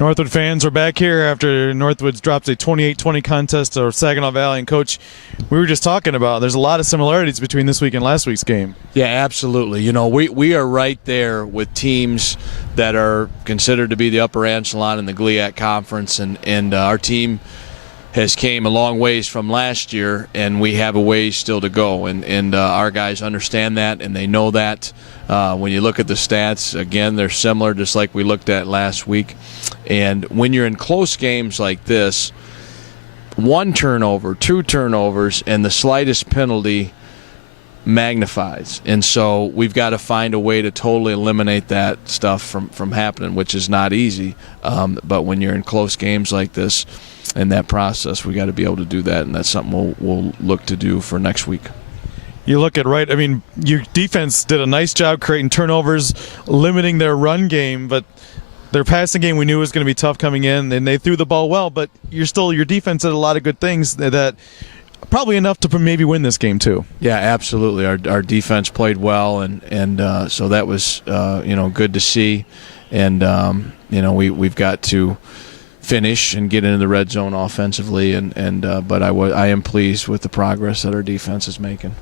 Northwood fans are back here after Northwood's dropped a 28-20 contest to Saginaw Valley. And, Coach, we were just talking about there's a lot of similarities between this week and last week's game. Yeah, absolutely. You know, we are right there with teams that are considered to be the upper echelon in the GLIAC Conference, and our team has came a long ways from last year, and we have a ways still to go. And our guys understand that, and they know that. When you look at the stats, again, they're similar, just like we looked at last week. And when you're in close games like this, 1 turnover, 2 turnovers, and the slightest penalty magnifies. And so we've got to find a way to totally eliminate that stuff from happening, which is not easy. But when you're in close games like this, in that process, we got to be able to do that, and that's something we'll look to do for next week. You look at your defense did a nice job creating turnovers, limiting their run game, but their passing game we knew was going to be tough coming in, and they threw the ball well, but your defense did a lot of good things that probably enough to maybe win this game too. Yeah, absolutely. Our defense played well, and so that was good to see, and we've got to finish and get into the red zone offensively, but I am pleased with the progress that our defense is making.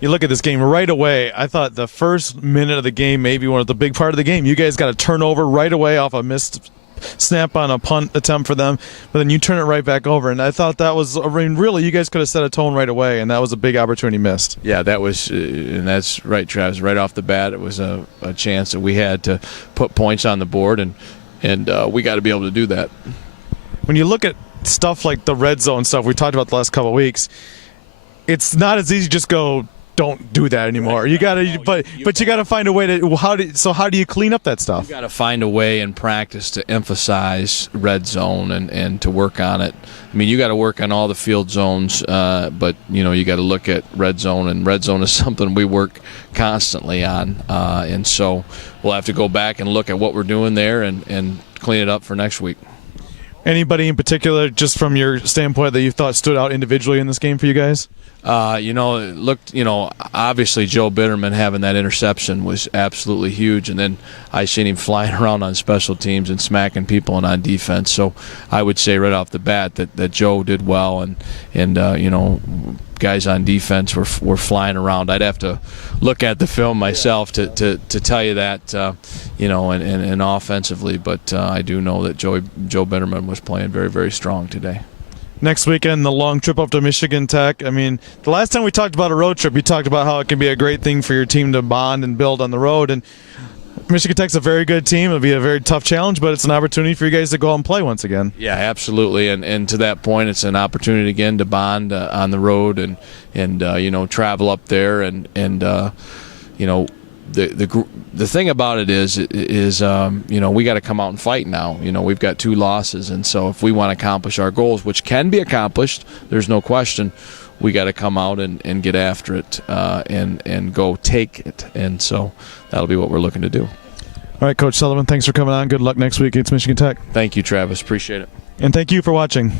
You look at this game right away. I thought the first minute of the game, maybe one of the big part of the game, you guys got a turnover right away off a missed snap on a punt attempt for them, but then you turn it right back over. And I thought that was, really, you guys could have set a tone right away, and that was a big opportunity missed. Yeah, that was, and that's right, Travis. Right off the bat, it was a chance that we had to put points on the board, and we got to be able to do that. When you look at stuff like the red zone stuff we talked about the last couple of weeks, it's not as easy to just go, don't do that anymore. You got to, but you got to find a way to. How do you clean up that stuff? You got to find a way in practice to emphasize red zone and to work on it. I mean, you got to work on all the field zones, but you got to look at red zone, and red zone is something we work constantly on, and so we'll have to go back and look at what we're doing there and clean it up for next week. Anybody in particular, just from your standpoint, that you thought stood out individually in this game for you guys? It looked, obviously Joe Bitterman having that interception was absolutely huge, and then I seen him flying around on special teams and smacking people and on defense. So I would say right off the bat that Joe did well, and guys on defense were flying around. I'd have to look at the film myself to tell you that, and offensively, but I do know that Joe Bitterman was playing very, very strong today. Next weekend, the long trip up to Michigan Tech. I mean, the last time we talked about a road trip, we talked about how it can be a great thing for your team to bond and build on the road. And Michigan Tech's a very good team. It'll be a very tough challenge, but it's an opportunity for you guys to go out and play once again. Yeah, absolutely. And to that point, it's an opportunity again to bond on the road and travel up there The thing about it is we got to come out and fight now. We've got 2 losses, and so if we want to accomplish our goals, which can be accomplished, there's no question, we got to come out and get after it and go take it. And so that'll be what we're looking to do. All right, Coach Sullivan, thanks for coming on. Good luck next week against Michigan Tech. Thank you, Travis. Appreciate it. And thank you for watching.